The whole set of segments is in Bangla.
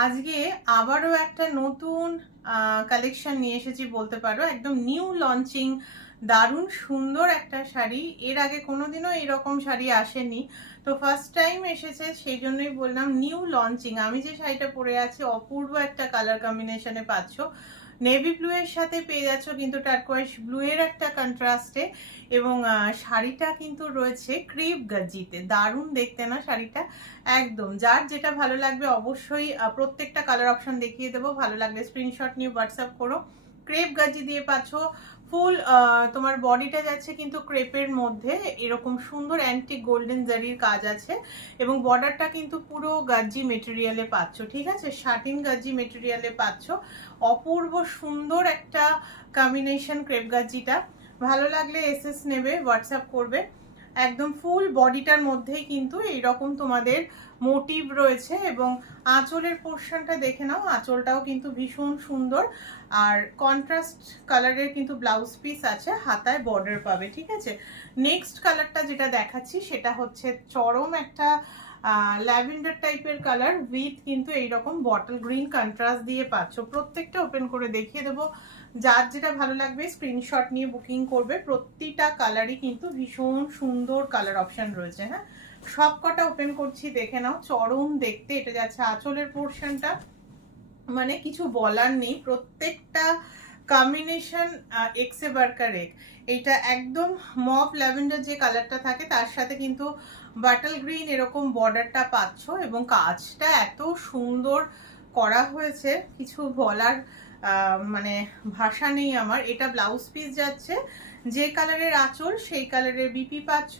আজকে আবারও একটা নতুন কালেকশন নিয়ে এসেছি বলতে পারো, একদম নিউ লঞ্চিং দারুণ সুন্দর একটা শাড়ি। এর আগে কোনোদিনও এরকম শাড়ি আসেনি, তো ফার্স্ট টাইম এসেছে, সেই জন্যই বললাম নিউ লঞ্চিং। আমি যে শাড়িটা পরে আছি অপূর্ব একটা কালার কম্বিনেশনে পাচ্ছ, নেভি ব্লু এর সাথে পেয়ে যাচ্ছ কিন্তু টার্কোয়াইজ ব্লু এর একটা কন্ট্রাস্টে, এবং শাড়িটা কিন্তু রয়েছে ক্রিপ গাজিতে। দারুণ দেখতে না শাড়িটা? একদম, যার যেটা ভালো লাগবে অবশ্যই প্রত্যেকটা কালার অপশন দেখিয়ে দেবো, ভালো লাগলে স্ক্রিনশট নিয়ে হোয়াটসঅ্যাপ করো। ক্রেপ গাজি দিয়ে পাচ্ছ, ফুল তোমার বডিটা যাচ্ছে কিন্তু ক্রেপের মধ্যে, এরকম সুন্দর অ্যান্টিক গোল্ডেন জারির কাজ আছে, এবং বর্ডারটা কিন্তু পুরো গাজি মেটেরিয়ালে পাচ্ছ, ঠিক আছে, শাটিন গাজি মেটেরিয়ালে পাচ্ছ। অপূর্ব সুন্দর একটা কম্বিনেশন ক্রেপ গাজিটা। ভালো লাগলে এসএস নেবে, হোয়াটসঅ্যাপ করবে। একদম ফুল বডিটার মধ্যেই কিন্তু এইরকম তোমাদের মোটিভ রয়েছে, এবং আঁচলের পোর্শনটা দেখে নাও, আঁচলটাও কিন্তু ভীষণ সুন্দর। আর কন্ট্রাস্ট কালারের কিন্তু ব্লাউজ পিস আছে, হাতায় বর্ডার পাবে, ঠিক আছে। নেক্সট কালারটা যেটা দেখাচ্ছি সেটা হচ্ছে চরম একটা ল্যাভেন্ডার টাইপের কালার উইথ কিন্তু এইরকম বটল গ্রিন কন্ট্রাস্ট দিয়ে পাচ্ছ। প্রত্যেকটা ওপেন করে দেখিয়ে দেবো, যার যেটা ভালো লাগবে স্ক্রিনশট নিয়ে বুকিং করবে। প্রতিটা কালারই কিন্তু ভীষণ সুন্দর কালার অপশন রয়েছে। হ্যাঁ, সব কটা ওপেন করছি, দেখে নাও। চরম দেখতে, এটা যাচ্ছে আঁচলের পোর্শনটা, মানে কিছু বলার নেই, প্রত্যেকটা কম্বিনেশন এক্সে বার্কার এক। এইটা একদম মফ ল্যাভেন্ডার যে কালারটা থাকে তার সাথে কিন্তু বাটল গ্রিন এরকম বর্ডারটা পাচ্ছ, এবং কাজটা এত সুন্দর করা হয়েছে, কিছু বলার মানে ভাষা নেই আমার। এটা ব্লাউজ পিস যাচ্ছে, যে কালারের আঁচল সেই কালারের বিপি পাচ্ছ,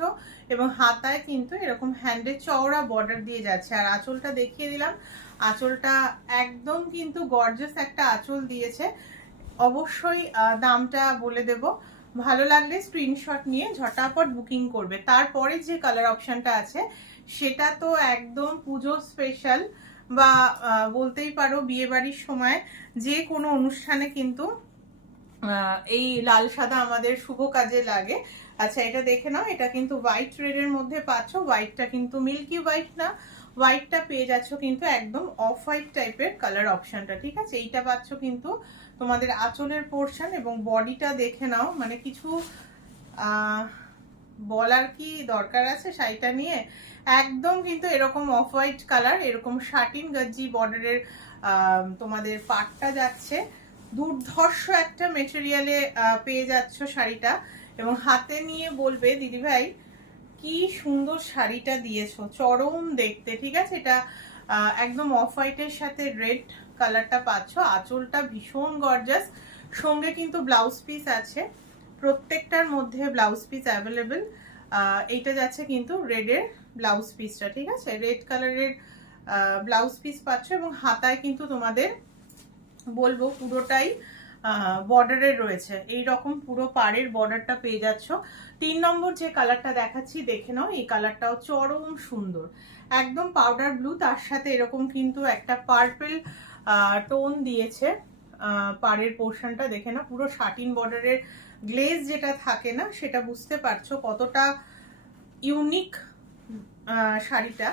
এবং হাতায় কিন্তু এরকম হ্যান্ডের চওড়া বর্ডার দিয়ে যাচ্ছে। আর আঁচলটা দেখিয়ে দিলাম, আঁচলটা একদম কিন্তু গর্জাস একটা আঁচল দিয়েছে। অবশ্যই দামটা বলে দেব, ভালো লাগলে স্ক্রিনশট নিয়ে ঝটাপট বুকিং করবে। তারপরে যে কালার অপশনটা আছে সেটা তো একদম পুজো স্পেশাল, বা বলতেই পারো বিয়ে বাড়ির সময় যে কোনো অনুষ্ঠানে কিন্তু এই লাল সাদা আমাদের শুভ কাজে লাগে। আচ্ছা, এটা দেখে নাও, এটা কিন্তু হোয়াইট রেডের মধ্যে পাচ্ছ। হোয়াইটটা কিন্তু মিল্কি হোয়াইট না, হোয়াইটটা পেয়ে যাচ্ছ কিন্তু একদম অফ হোয়াইট টাইপের কালার অপশনটা, ঠিক আছে। এইটা পাচ্ছ কিন্তু তোমাদের আঁচলের পোর্শন, এবং বডিটা দেখে নাও, মানে কিছু বলার কি দরকার আছে শাড়িটা নিয়ে। একদম কিন্তু এরকম অফ হোয়াইট কালার, এরকম শাটিন গজ্জি বর্ডারের তোমাদের পাটটা যাচ্ছে, দুর্ধর্ষ একটা মেটেরিয়ালে পেয়ে যাচ্ছ শাড়িটা, এবং হাতে নিয়ে বলবে দিদিভাই কি সুন্দর শাড়িটা দিয়েছো, চরম দেখতে, ঠিক আছে। এটা একদম অফ হোয়াইটের সাথে রেড কালারটা পাচ্ছ, আঁচলটা ভীষণ গর্জাস, সঙ্গে কিন্তু ব্লাউজ পিস আছে, প্রত্যেকটার মধ্যে ব্লাউজ পিস অ্যাভেলেবেল। এইটা যাচ্ছে কিন্তু রেডের ব্লাউজ পিসটা, ঠিক আছে, রেড কালারের ব্লাউজ পিস পাচ্ছ, এবং হাতায় কিন্তু তোমাদের বলবো পুরোটাই বর্ডারের রয়েছে, এই রকম পুরো পাড়ের বর্ডারটা পেয়ে যাচ্ছ। 3 নম্বর যে কালারটা দেখাচ্ছি দেখে নাও, এই কালারটাও চরম সুন্দর, একদম পাউডার ব্লু, তার সাথে এরকম কিন্তু একটা পার্পল টোন দিয়েছে। পাড়ের পোর্শনটা দেখে না, পুরো শাটিন বর্ডারের গ্লেজ যেটা থাকে না, সেটা বুঝতে পারছো কতটা ইউনিক শাড়িটা।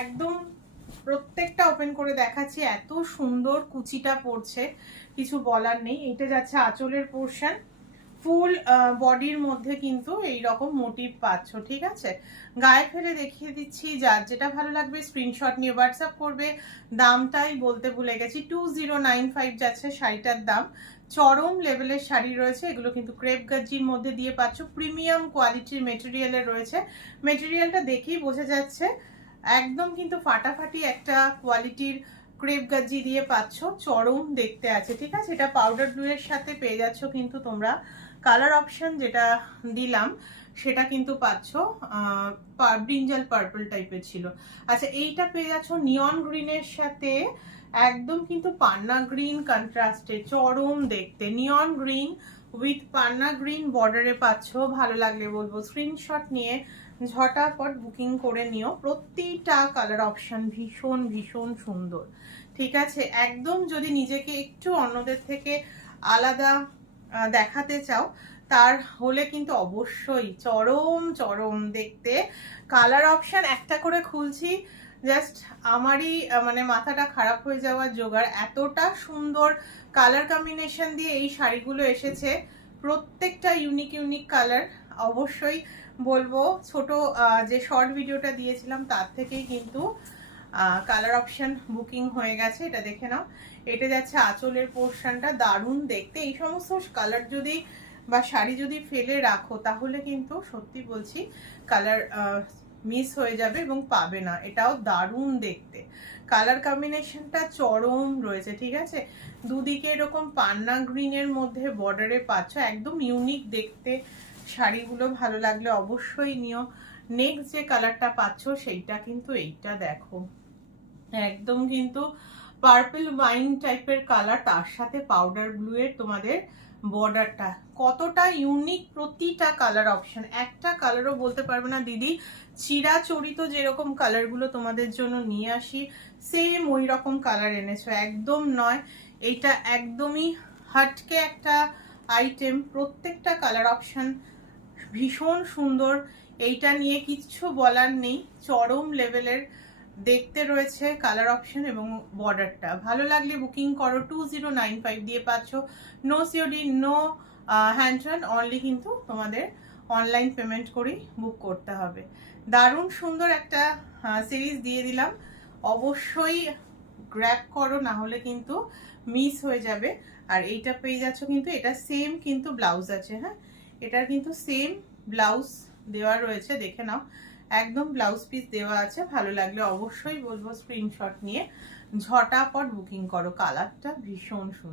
একদম প্রত্যেকটা ওপেন করে দেখাচ্ছি, এত সুন্দর কুচিটা পড়ছে, কিছু বলার নেই। এটা যাচ্ছে আঁচলের পোর্শন, ফুল বডির মধ্যে কিন্তু এই রকম মোটিভ পাচ্ছ, ঠিক আছে। গায়ে ফেলে দেখিয়ে দিচ্ছি, যার যেটা ভালো লাগবে স্ক্রিনশট নিয়ে হোয়াটসঅ্যাপ করবে। দামটাই বলতে ভুলে গেছি, 2095 যাচ্ছে শাড়িটার দাম। চরম লেভেলের শাড়ি রয়েছে, এগুলো কিন্তু ক্রেপ গাজির মধ্যে দিয়ে পাচ্ছ, প্রিমিয়াম কোয়ালিটির মেটেরিয়ালের রয়েছে। মেটেরিয়ালটা দেখেই বোঝা যাচ্ছে একদম কিন্তু ফাটাফাটি একটা কোয়ালিটির ক্রেপ গাজি দিয়ে পাচ্ছ, চরম দেখতে আছে, ঠিক আছে। এটা পাউডার ব্লু এর সাথে পেয়ে যাচ্ছ কিন্তু তোমরা কালার অপশন যেটা দিলাম সেটা কিন্তু পাচ্ছ ব্রিঞ্জাল পার্পল টাইপের ছিল। আচ্ছা, এইটা পেয়ে যাচ্ছ নিয়ন গ্রিনের সাথে, একদম কিন্তু পান্না গ্রিন কন্ট্রাস্টে, চরম দেখতে নিয়ন গ্রিন উইথ পান্না গ্রিন বর্ডারে পাচ্ছ। ভালো লাগলে বলবো স্ক্রিনশট নিয়ে ঝটাপট বুকিং করে নিও। প্রতিটা কালার অপশন ভীষণ ভীষণ সুন্দর, ঠিক আছে। একদম যদি নিজেকে একটু অন্যদের থেকে আলাদা দেখাতে চাও তার হলে কিন্তু অবশ্যই চরম চরম দেখতে কালার অপশন একটা করে খুলছি, জাস্ট আমারই মানে মাথাটা খারাপ হয়ে যাওয়ার জোগাড়। এতটা সুন্দর কালার কম্বিনেশন দিয়ে এই শাড়িগুলো এসেছে, প্রত্যেকটা ইউনিক ইউনিক কালার। অবশ্যই বলবো ছোট যে শর্ট ভিডিওটা দিয়েছিলাম তার থেকেই কিন্তু কালার অপশন বুকিং হয়ে গেছে, এটা দেখে নাও। এটা যাচ্ছে আঁচলের পোর্শনটা, দারুণ দেখতে। এই সমস্ত কালার যদি বা শাড়ি যদি ফেলে রাখো তাহলে কিন্তু সত্যি বলছি কালার মিস হয়ে যাবে এবং পাবে না। এটাও দারুণ দেখতে, কালার কম্বিনেশনটা চরম রয়েছে, ঠিক আছে। দুদিকে এরকম পান্না গ্রিনের মধ্যে বর্ডারে পাচ্ছ, একদম ইউনিক দেখতে। শাড়িগুলো ভালো লাগলে অবশ্যই নিও। নেক্সট যে কালারটা পাচ্ছ সেইটা কিন্তু এইটা দেখো, একদম কিন্তু পার্পল ওয়াইন টাইপের কালার, তার সাথে পাউডার ব্লু এর তোমাদের বর্ডারটা, কতটা ইউনিক প্রতিটা কালার অপশন। একটা কালারও বলতে পারবে না দিদি চিরাচরিত যেরকম কালারগুলো তোমাদের জন্য নিয়ে আসি সেম ওই রকম কালার এনেছো, একদম নয়। এইটা একদমই হাটকে একটা আইটেম, প্রত্যেকটা কালার অপশন ভীষণ সুন্দর। এইটা নিয়ে কিচ্ছু বলার নেই, চরম লেভেলের দেখতে রয়েছে কালার অপশন এবং বর্ডারটা। ভালো লাগলে বুকিং করো, 2095 দিয়ে পাচ্ছ। নো সিওডি, নো হ্যান্ড ট্রান, অনলি কিন্তু তোমাদের অনলাইন পেমেন্ট করেই বুক করতে হবে। দারুণ সুন্দর একটা সিরিজ দিয়ে দিলাম, অবশ্যই গ্র্যাব করো, না হলে কিন্তু মিস হয়ে যাবে। আর এইটা পেয়ে যাচ্ছ কিন্তু, এটা সেম কিন্তু ব্লাউজ আছে, হ্যাঁ এটার কিন্তু সেম ব্লাউজ দেওয়া রয়েছে, দেখে নাও একদম ব্লাউজ পিস দেওয়া আছে। ভালো লাগলে অবশ্যই বলবো স্ক্রিনশট নিয়ে ঝটাপট বুকিং করো, কালারটা ভীষণ সুন্দর।